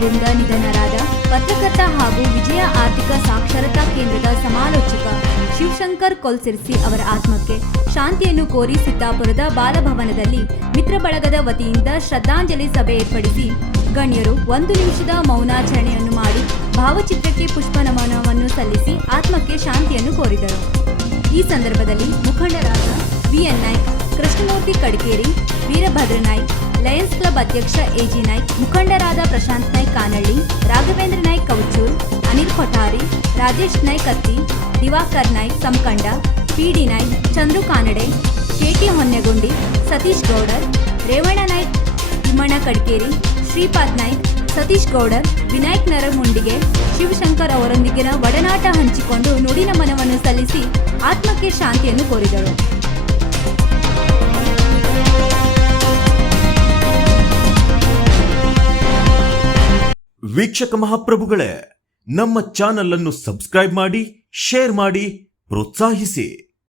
ರಿಂದ ನಿಧನರಾದ ಪತ್ರಕರ್ತ ಹಾಗೂ ವಿಜಯ ಆರ್ಥಿಕ ಸಾಕ್ಷರತಾ ಕೇಂದ್ರದ ಸಮಾಲೋಚಕ ಶಿವಶಂಕರ್ ಕೊಲ್ಸಿರ್ಸಿ ಅವರ ಆತ್ಮಕ್ಕೆ ಶಾಂತಿಯನ್ನು ಕೋರಿ ಸಿದ್ದಾಪುರದ ಬಾಲಭವನದಲ್ಲಿ ಮಿತ್ರ ಬಳಗದ ವತಿಯಿಂದ ಶ್ರದ್ಧಾಂಜಲಿ ಸಭೆ ಏರ್ಪಡಿಸಿ ಗಣ್ಯರು 1 ನಿಮಿಷದ ಮೌನಾಚರಣೆಯನ್ನು ಮಾಡಿ ಭಾವಚಿತ್ರಕ್ಕೆ ಪುಷ್ಪ ನಮನವನ್ನು ಸಲ್ಲಿಸಿ ಆತ್ಮಕ್ಕೆ ಶಾಂತಿಯನ್ನು ಕೋರಿದರು. ಈ ಸಂದರ್ಭದಲ್ಲಿ ಮುಖಂಡರಾದ VN Naik, Krishnamurthy Kadakeri, Veerabhadra Naik, Lions club ಅಧ್ಯಕ್ಷ ಎಜಿ ನಾಯ್ಕ್, ಮುಖಂಡರಾದ ಪ್ರಶಾಂತ್ ನಾಯ್ಕ್ ಕಾನಳ್ಳಿ, ರಾಘವೇಂದ್ರ ನಾಯ್ಕ್ ಕೌಚೂರ್, ಅನಿಲ್ ಕೊಠಾರಿ, ರಾಜೇಶ್ ನಾಯ್ಕ್ ಅತ್ತಿ, ದಿವಾಕರ್ ನಾಯ್ಕ್ ಸಮಕಂಡ, ಪಿಡಿ ನಾಯ್ಕ್, ಚಂದ್ರು ಕಾನಡೆ, ಕೆಟಿ ಹೊನ್ನೆಗುಂಡಿ, ಸತೀಶ್ ಗೌಡರ್, ರೇವಣ್ಣ ನಾಯ್ಕ್, ತಿಮ್ಮಣ್ಣ ಕಡಕೇರಿ, ಶ್ರೀಪಾದ್ ನಾಯ್ಕ್, ಸತೀಶ್ ಗೌಡರ್, ವಿನಾಯಕ್ ನರಮುಂಡಿಗೆ, ಶಿವಶಂಕರ್ ಅವರೊಂದಿಗಿನ ಒಡನಾಟ ಹಂಚಿಕೊಂಡು ನುಡಿನ ಮನವನ್ನು ಸಲ್ಲಿಸಿ ಆತ್ಮಕ್ಕೆ ಶಾಂತಿಯನ್ನು ಕೋರಿದರು. ವೀಕ್ಷಕ ಮಹಾಪ್ರಭುಗಳೇ, ನಮ್ಮ ಚಾನಲ್ ಅನ್ನು ಸಬ್ಸ್ಕ್ರೈಬ್ ಮಾಡಿ, ಶೇರ್ ಮಾಡಿ, ಪ್ರೋತ್ಸಾಹಿಸಿ.